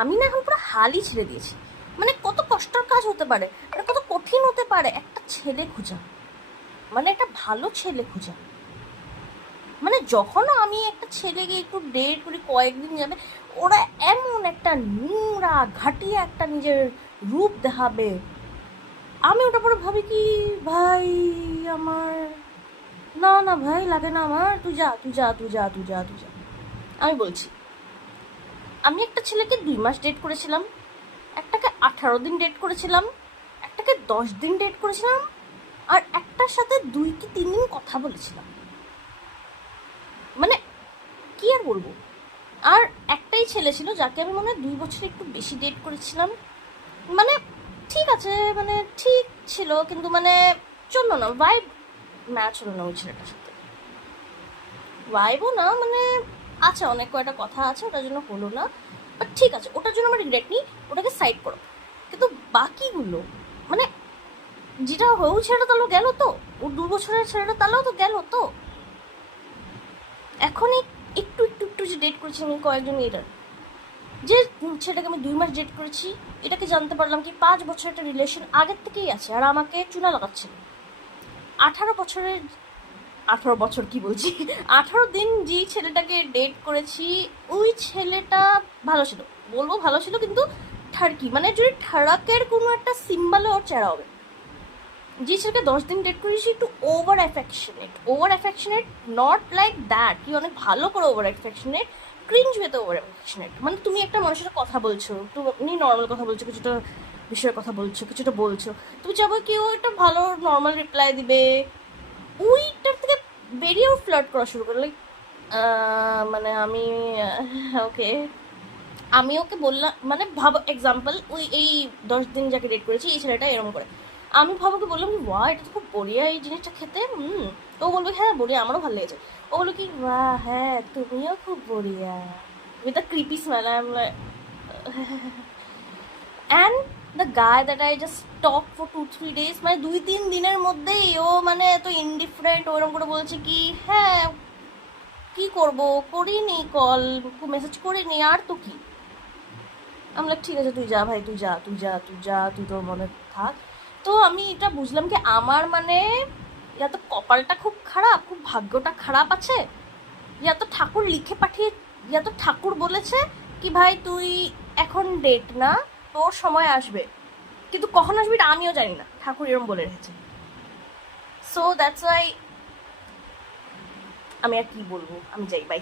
আমি না এখন পুরো হালই ছেড়ে দিয়েছি। মানে কত কষ্টের কাজ হতে পারে, মানে কত কঠিন হতে পারে একটা ছেলে খোঁজা, মানে একটা ভালো ছেলে খোঁজা। মানে যখন আমি একটা ছেলেকে একটু ডেট করি কয়েকদিন যাবে, ওরা এমন একটা নোংরা ঘাটিয়া একটা নিজের রূপ দেখাবে, আমি ওটা পরে ভাবি কি ভাই আমার, না না ভাই লাগে না আমার, তুই যা তুই যা তুই যা তুই যা তুই যা। আমি বলছি, আমি একটা ছেলেকে 2 মাস ডেট করেছিলাম, একটাকে 18 দিন ডেট করেছিলাম, একটাকে 10 দিন ডেট করেছিলাম, আর একটার সাথে 2 কি 3 দিন কথা বলেছিলাম। মানে কি আর বলবো। আর একটাই ছেলে ছিল যাকে আমি মনে হয় 2 বছর একটু বেশি ডেট করেছিলাম। মানে ঠিক আছে, মানে ঠিক ছিল, কিন্তু মানে চললো না, ভাইব ম্যাচ হলো না ওই ছেলেটার সাথে। ভাইবও না, মানে আছে অনেক কয়টা কথা আছে, ওটার জন্য হলো না। বাট ঠিক আছে, ওটার জন্য আমার রিগ্রেট নেই, ওটাকে সাইড করো। কিন্তু বাকিগুলো, মানে যেটা ওই ছেলেটা তাহলে গেল তো, ওর 2 বছরের ছেলেটা তাহলেও তো গেল তো। এখনই একটু একটু একটু যে ডেট করেছি আমি কয়েকজন এটার, যে ছেলেটাকে আমি 2 মাস ডেট করেছি, এটাকে জানতে পারলাম কি 5 বছর একটা রিলেশন আগের থেকেই আছে, আর আমাকে চুনা লাগাচ্ছিল। 18 বছরের, 18 বছর কি বলছি, 18 দিন যেই ছেলেটাকে ডেট করেছি, ওই ছেলেটা ভালো ছিল, বলবো ভালো ছিল, কিন্তু ঠাড়কি, মানে যদি ঠাড়াকের কোনো একটা সিম্বলে ওর চেহারা হবে। যে ছেলেকে 10 দিন ডেট করেছি একটু over affectionate, not like that কি অনেক ভালো করে ওভার অ্যাফেকশনেট, ক্রিঞ্জ হতে ওভার অ্যাফেকশনেট। মানে তুমি একটা মানুষের কথা বলছো, তুমি নর্মাল কথা বলছো, কিছুটা বিষয়ের কথা বলছো, কিছুটা বলছো, তুমি চাবো কি ও একটা ভালো নর্মাল রিপ্লাই দিবে, ওইটার থেকে বেরিয়েও ফ্লার্ট করা শুরু করে। লাইক মানে আমি ওকে, আমি ওকে বললাম, মানে ভাবো এক্সাম্পল, ওই এই 10 দিন যাকে ডেট করেছি এই ছেলেটা এরকম করে, আমি ভাবোকে বললাম কি ওয়া এটা তো খুব বড়িয়া এই জিনিসটা খেতে, তো ও বলবে হ্যাঁ বড়িয়া, আমারও ভালো লেগেছে। ও বললো কি ওয়া হ্যাঁ তুমিও খুব বড়িয়া, with a creepy smell. I am like, and the guy that I just talk for 2-3 days, মানে 2-3 দিনের মধ্যেই ও মানে এত ইনডিফারেন্ট, ওরকম করে বলছে কি হ্যাঁ কি করবো, করিনি কল, মেসেজ করিনি, আর তো কি। আমরা ঠিক আছে তুই যা ভাই, তুই যা তুই যা তুই যা তুই তোর মনে থাক। তো আমি এটা বুঝলাম কি আমার মানে ইয়া তো কপালটা খুব খারাপ, খুব ভাগ্যটা খারাপ আছে, ইয়া তো ঠাকুর লিখে পাঠিয়ে, ইয়া তো ঠাকুর বলেছে কি ভাই তুই এখন ডেট না, তোর সময় আসবে, কিন্তু কখন আসবে এটা আমিও জানি না, ঠাকুর এরম বলে রেখেছে। সো দ্যাটস ওয়াই, আমি আর কি বলবো, আমি যাই, বাই।